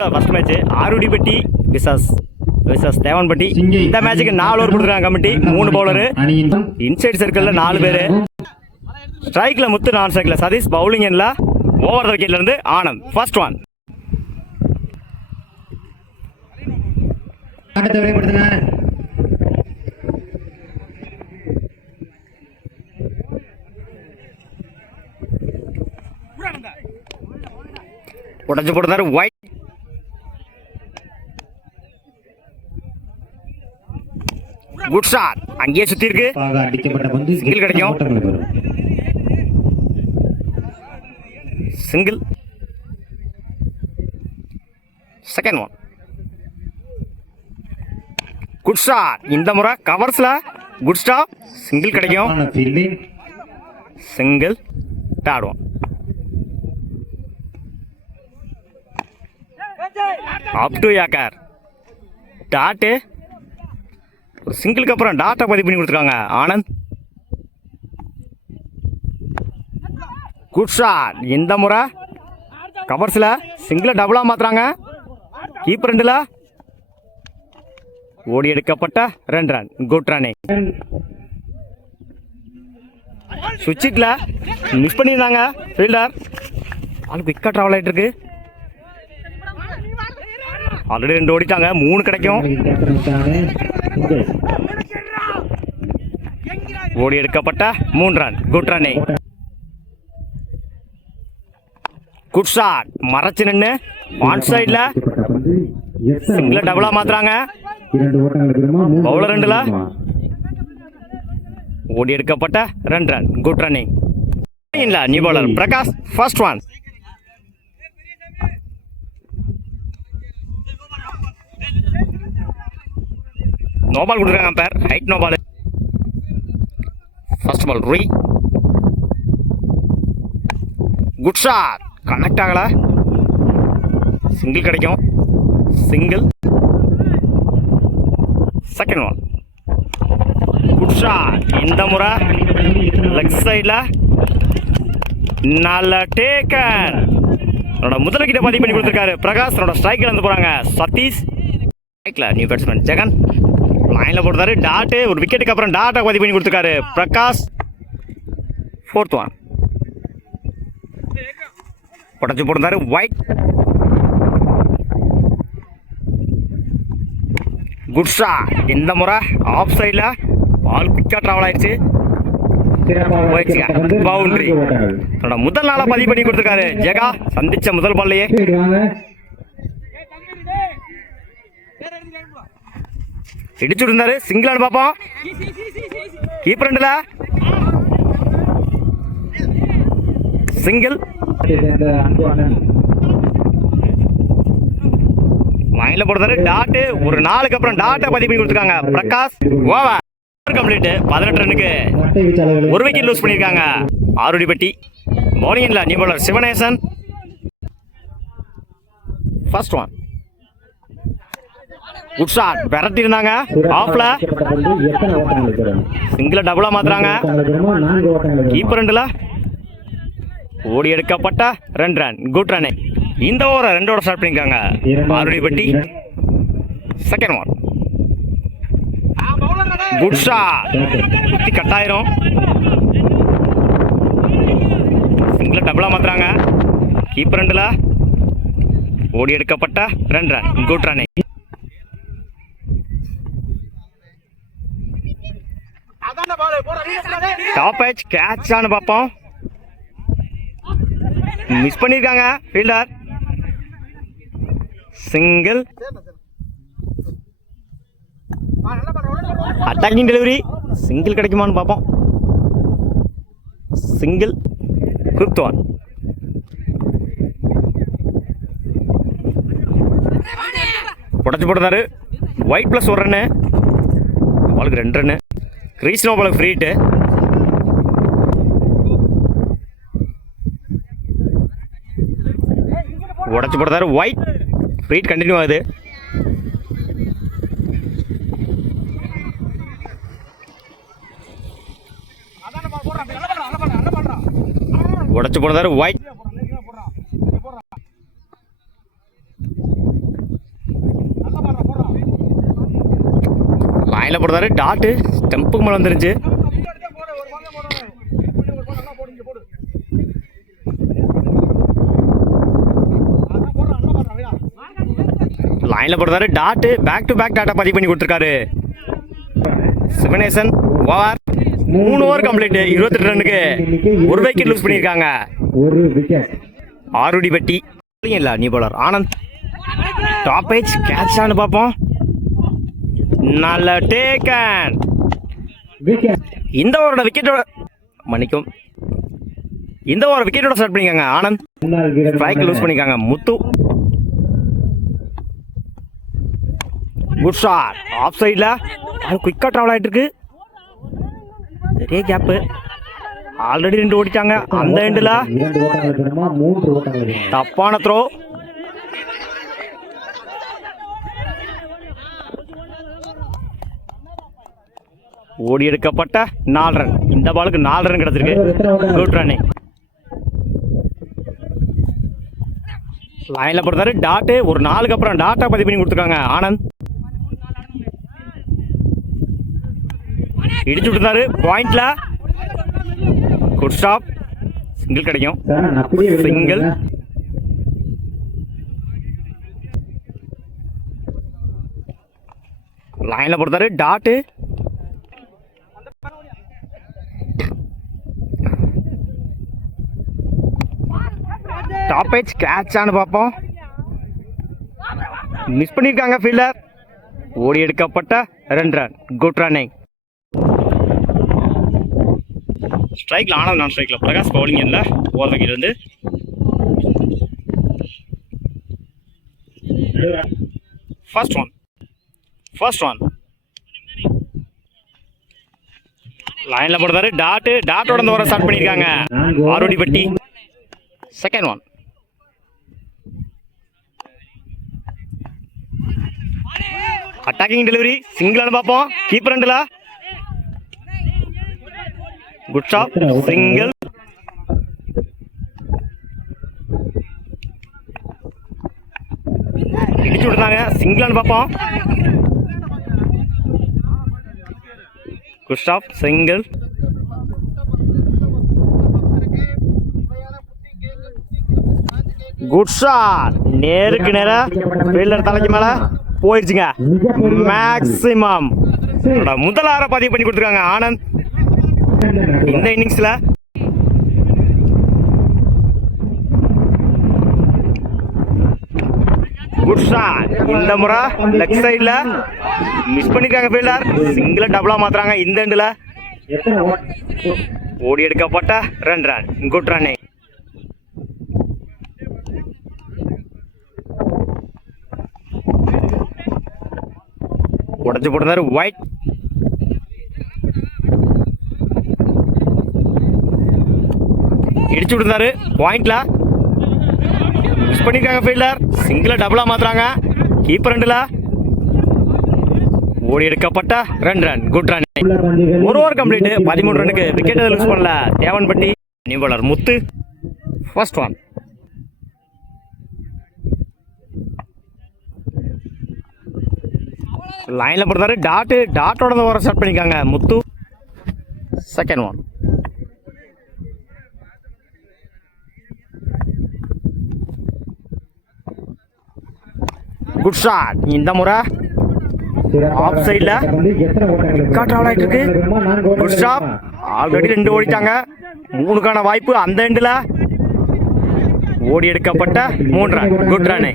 First match Arudipatti versus Devanpatti. இந்த மேட்சுக்கு 4 over கொடுத்துருக்காங்க கமிட்டி. 3 பவுலரு, இன்சைட் சர்க்கிள்ல 4 பேரு, ஸ்ட்ரைக்ல முத்து, நான் ஸ்ட்ரைக்ல சதீஷ், பவுலிங் எண்ட்ல ஓவர் விக்கெட்ல இருந்து ஆனந்த். ஃபர்ஸ்ட் ஒன் உடச்சு போடுறாரு. ஒயிட் குட் ஷாட், அங்கேயே சுத்தி இருக்கு, சிங்கிள் கிடைக்கும். Single. Second one good shot, இந்த முறை கவர்ஸ்ல குட் ஸ்டாப், சிங்கிள் கிடைக்கும். Single. Third one up to yorker dot, ஒரு சிங்கிளுக்கு அப்புறம் டாட்டா பதிவு பண்ணி கொடுத்துருக்காங்க ஆனந்த். குட் ஷாட், இந்த முறை கவர்ஸில் சிங்கிளை டபுளாக மாற்றுறாங்க. கீப்பர் ரெண்டில் ஓடி எடுக்கப்பட்ட 2 ரன். Good running. சுவிட்சில் மிஸ் பண்ணியிருந்தாங்க ஃபீல்டர். ஆளுக்கு குயிக்காக ட்ராவல் ஆகிட்டு இருக்கு. ஆல்ரெடி 2 ஓடிட்டாங்க, 3 கிடைக்கும். ஓடி எடுக்கப்பட்ட 3 run. Good running. Good shot, மறைச்சு நின்று ஆன் சைட்ல சிங்கிள டபுளா மாத்துறாங்க. பவுலர் ரெண்டுல ஓடி எடுக்கப்பட்ட 2 run. Good running. New bowler Prakash. First one no ball கொடுத்துருக்காங்க umpire. Height no ball. First ball ரூய். குட் ஷாட், கனெக்ட் ஆகல, சிங்கிள் கிடைக்கும். Single. Second one good shot, இந்த முறை லெக் சைடில் நல்ல டேக்கன். அவனோட முதல் விக்கெட்டை பதிவு பண்ணி கொடுத்துருக்காரு பிரகாஷ். அவனோட ஸ்ட்ரைக்கில் இருந்து போகிறாங்க சதீஷ். ஸ்ட்ரைக்கில் நியூ பேட்ஸ்மேன் ஜெகன் லைனில் போடுறாரு. டாட்டு, ஒரு விக்கெட்டுக்கு அப்புறம் டாட்டா பதிவு பண்ணி கொடுத்துருக்காரு பிரகாஷ். ஃபோர்த் ஒன் உடச்சு போடுறாரு. ஒயிட். குட் ஷாட், இந்த முறை ஆஃப் சைடில் பால் குயிக்காக ட்ராவல் ஆயிடுச்சு. பவுண்டரி. தன்னோட முதல் நாளா பதிவு பண்ணி கொடுத்துருக்காரு ஜெகா. சந்திச்ச முதல் பால்லையே இடிச்சுட்டு இருந்தாரு. சிங்கிளானு பார்ப்போம். கீப்பர் ரெண்டுல சிங்கிள். லைன்ல போடுறாரு. டாட்டு, ஒரு 4க்கு அப்புறம் டாட்டா பதிவு பண்ணி கொடுத்துருக்காங்க பிரகாஷ். Over complete. 18 ரன்னுக்கு 1 விக்கெட் லூஸ் பண்ணியிருக்காங்க ஆருடிப்பட்டி. பவுலிங்ல new bowler Sivanesan. First one good shot, விரட்டி இருந்தாங்க ஆஃப்ல, சிங்கிள டபுளா மாத்துறாங்க. கீப்பர் ரெண்டுல ஓடி எடுக்கப்பட்ட 2 ரன். Good run. இந்த ஓவரை 2 ஓவர் ஸ்டார்ட் பண்ணிருக்காங்க ஆருடிப்பட்டி. செகண்ட் ஒன் குட் ஷாட், குத்தி கட்டாயிரும், சிங்கிள டபுளா மாத்துறாங்க. கீப்பர் ரெண்டுல ஓடி எடுக்கப்பட்ட 2 run. Good run. Top edge catch ஆனு பார்ப்போம். மிஸ் பண்ணிருக்காங்க fielder. Single. Attacking delivery, single கிடைக்குமான்னு பார்ப்போம். சிங்கிள். ஃபிஃப்த் ஒன் உடச்சு போடுறாரு. ஒயிட் பிளஸ் 1 ரன்னு, பாலுக்கு 2 ரன்னு. கிரீஸ் நோ பாலுக்கு ஃப்ரீ ஹிட். உடச்சு போடுறாரு. ஒயிட். ஃப்ரீ ஹிட் கண்டினியூ ஆகுது. உடச்சு போடுறாரு. ஒயிட். லைனில் போடுறாரு டாட்டு ஸ்டெம்புக்கு மேலே வந்துருந்துச்சு. லைனில் போடுறாரு டாட்டு பேக் டு பேக் டாட்டா பதிவு பண்ணி கொடுத்துருக்காரு. சிவனேசன் ஓவர் 3 ஓவர் கம்ப்ளீட் 28 ரன்னுக்கு ஒரு விக்கெட் லூஸ் பண்ணியிருக்காங்க. ஆருடிபட்டி இல்லை new bowler Anand top edge catch ஆனு பார்ப்போம். நல்ல டேக்கன். இந்த ஓவரோட விக்கெட்டோட மன்னிக்கும் இந்த ஓவர் விக்கெட்டோட ஸ்டார்ட் பண்ணிக்காங்க ஆனந்த். ஸ்ட்ரைக் லூஸ் பண்ணிக்காங்க முத்து. குட் ஷாட் ஆஃப் சைடில் குயிக்காக ட்ராவல் ஆகிட்டு இருக்கு. நிறைய கேப்பு. ஆல்ரெடி 2 ஓடிட்டாங்க. அந்த எண்டில் தப்பான த்ரோ. ஓடி எடுக்கப்பட்ட 4 ரன். இந்த பாலுக்கு 4 ரன் கிடைச்சிருக்கு. Good running. லைனில் போடுறாரு டாட்டு ஒரு 4க்கு அப்புறம் டாட்டா பதிவு பண்ணி கொடுத்துருக்காங்க ஆனந்த். இடிச்சு விட்டுருந்தாரு பாயிண்ட்ல. Good stop. சிங்கிள் கிடைக்கும். சிங்கிள். லைனில் போடுறாரு டாட்டு. டாப் ஏஜ் கேட்ச் ஆனு பார்ப்போம். மிஸ் பண்ணியிருக்காங்க ஃபீல்டர். ஓடி எடுக்கப்பட்ட 2 ரன். Good running. ஸ்ட்ரைக்கில் ஆனந்த் நான் ஸ்ட்ரைக்கில் பிரகாஷ் பவுலிங் இல்லை ஓவர் விக்கெட் வந்து ஃபர்ஸ்ட் ஒன். லைனில் போடுறாரு டாட்டு டாட்டோட இந்த ஓவரை ஸ்டார்ட் பண்ணியிருக்காங்க Arodipatti. Second one. Attacking delivery single பார்ப்போம். கீப்பர் ரெண்டுல குட் ஷாட். சிங்கிள். இடிச்சு விட்டுறாங்க. சிங்கிள் பார்ப்போம். Good shot. Single. Good shot. நேருக்கு நேரா ஃபீல்டர் தலைக்கு மேல போயிடுச்சுங்க. மேக்ஸிமம் முதல் 6 பதிவு பண்ணி கொடுத்துருக்காங்க ஆனந்த் இந்த இன்னிங்ஸ்ல. Good shot. இந்த முறை லெக் சைட்ல மிஸ் பண்ணிருக்காங்க ஃபீல்டர். சிங்கிள டபுளா மாத்துறாங்க இந்த எண்டுல. ஓடி எடுக்கப்பட்ட 2 ரன். Good running. உடச்சு போட்டுருந்தாரு ஒயிட். இடிச்சு விட்டுருந்தாரு பாயிண்ட்ல. மிஸ் பண்ணிருக்காங்க ஃபீல்டர். சிங்கிள டபுளா மாத்துறாங்க. கீப்பர் ரெண்டுல ஓடி எடுக்கப்பட்ட 2 ரன். Good run. ஒரு ஓவர் கம்ப்ளீட் 13 ரனுக்கு விக்கெட் லூஸ் பண்ணல Devanpatti. New bowler Muthu. First one. லைன்ல போடுறாரு டாட்டு டாட்டோட ஓவரை ஸ்டார்ட் பண்ணிருக்காங்க Muthu. Second one. Good shot. இந்த முறை ஆஃப் சைட்ல ட்ராவல் ஆயிட்டு இருக்கு. Good shot. ஆல்ரெடி 2 ஓடிட்டாங்க. 3க்கான வாய்ப்பு அந்த எண்டுல. ஓடி எடுக்கப்பட்ட 3 run. Good run.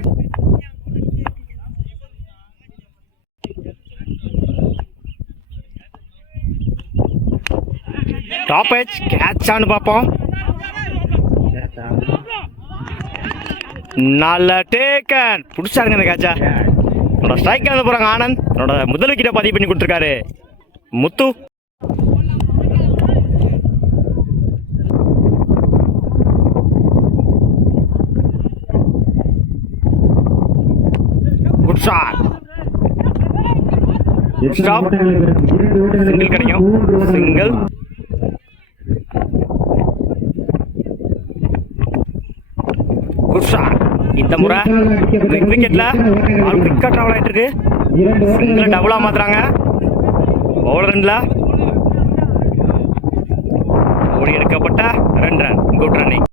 Top edge catch ஆனு பார்ப்போம். நல்ல டேக்கன். பிடிச்சாருங்க இந்த கேட்சா. என்னோட ஸ்ட்ரைக் வந்து போறாங்க ஆனந்த். என்னோட முதல் விக்கெட்டை பதிவு பண்ணி கொடுத்துருக்காரு Muthu. Good shot. Stop. Single கிடைக்கும். சிங்கிள். Good shot. இந்த முறை விக்கெட்ல குயிக்கா ட்ராவல் ஆயிட்டு இருக்கு. சிங்கிள் டபுளா மாத்துறாங்க. பவுலர் ரெண்டில் ஓடி எடுக்கப்பட்ட 2 run. Good running.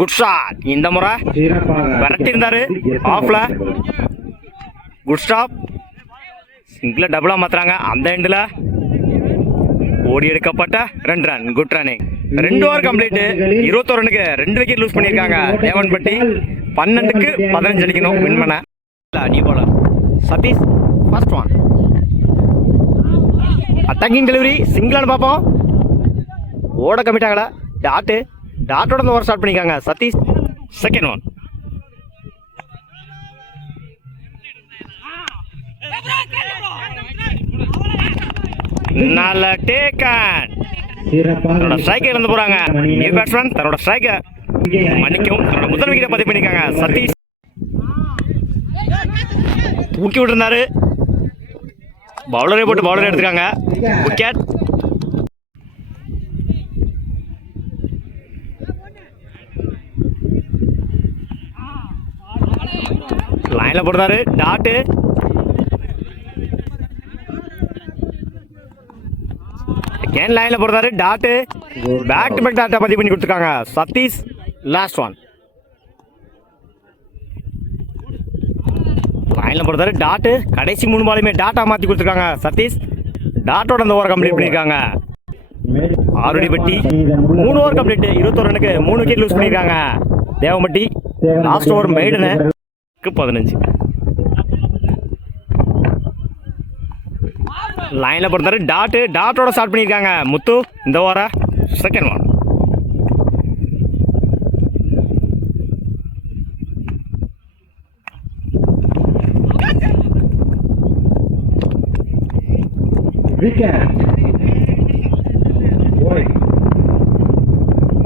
Good shot. இந்த முறை விரட்டி இருந்தாரு ஆஃப்ல. Good stop. சிங்கிள டபுளா மாத்துறாங்க அந்த எண்டில். ஓடி எடுக்கப்பட்ட 2 run. Good running. 2 over complete. 21 ரனுக்கு 2 விக்கெட் லூஸ் பண்ணியிருக்காங்க தேவன்பட்டி. 12க்கு 15 அடிக்கணும் வின் பண்ண. New bowler Sathish first one. Attacking delivery சிங்கிளானு பார்ப்போம். ஓட கம்மிட்டாங்களா டாட்டோட இந்த ஓவர் ஸ்டார்ட் பண்ணிக்காங்க சதீஷ். Second one. நல்ல டேக்கன். தன்னோட ஸ்ட்ரைக்கை இழந்து போறாங்க நியூ பேட்ஸ்மேன். தன்னோட ஸ்ட்ரைக்கை மன்னிக்கவும் தன்னோட முதல் விக்கெட்டை பதிவு பண்ணிருக்காங்க சதீஷ். தூக்கி விட்டுருந்தாரு. பவுலரே போட்டு பவுலரே எடுத்துக்காங்க. விக்கெட். லைன்ல போடுறாரு டாட்டு. கேன் லைன்ல போடுறாரு டாட்டு. பேக் டு பேக் டாட்டா பதிவு பண்ணி கொடுத்துருக்காங்க சதீஷ். Last one. லைன்ல போடுறாரு டாட்டு. கடைசி 3 பாலுமே டாட்டா மாத்தி கொடுத்துருக்காங்க சதீஷ். டாட்டோட அந்த ஓவர் கம்ப்ளீட் பண்ணிருக்காங்க. ஆருடிப்பட்டி 3 ஓவர் கம்ப்ளீட். 21 ரனுக்கு 3 விக்கெட் லூஸ் பண்ணிருக்காங்க தேவம்பட்டி. Last over மெய்டனு 15. லைன்ல போடுறாரு டாட்டோட ஸ்டார்ட் பண்ணிருக்காங்க முத்து இந்த ஓவர. Second one.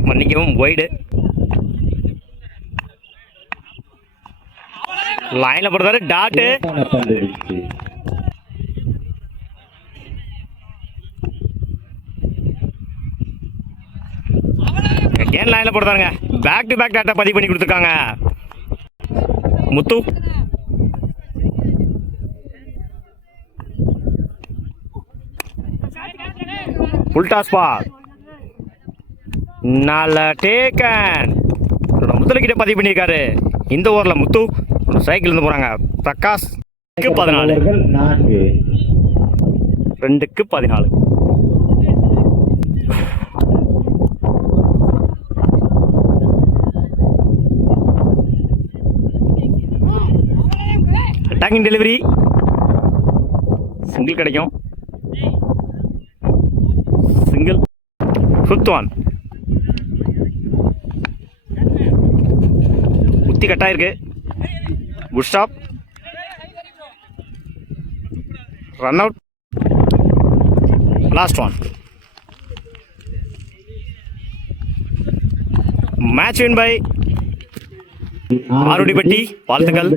மன்னிக்கவும் வைடு. லைன்ல போடுறாரு டாட்டு. ஏன் லைன்ல போடுறாங்க. பேக் டு பேக் டாட்டா பதிவு பண்ணி கொடுத்துருக்காங்க முத்து. ஃபுல் டாஸ் பால். நல்ல டேக்கன். முதல் விக்கெட்டை பதிவு பண்ணியிருக்காரு இந்த ஓவரில் முத்து. சைக்கிள் இருந்து போறாங்க பிரகாஷ். 14. 2க்கு 14. அட்டாக்கிங் டெலிவரி சிங்கிள் கிடைக்கும். சிங்கிள். Fifth one. குத்தி கட்டாயிருக்கு. Good stop. Run out. Last one. Match win by Arudipatti. வாழ்த்துக்கள்.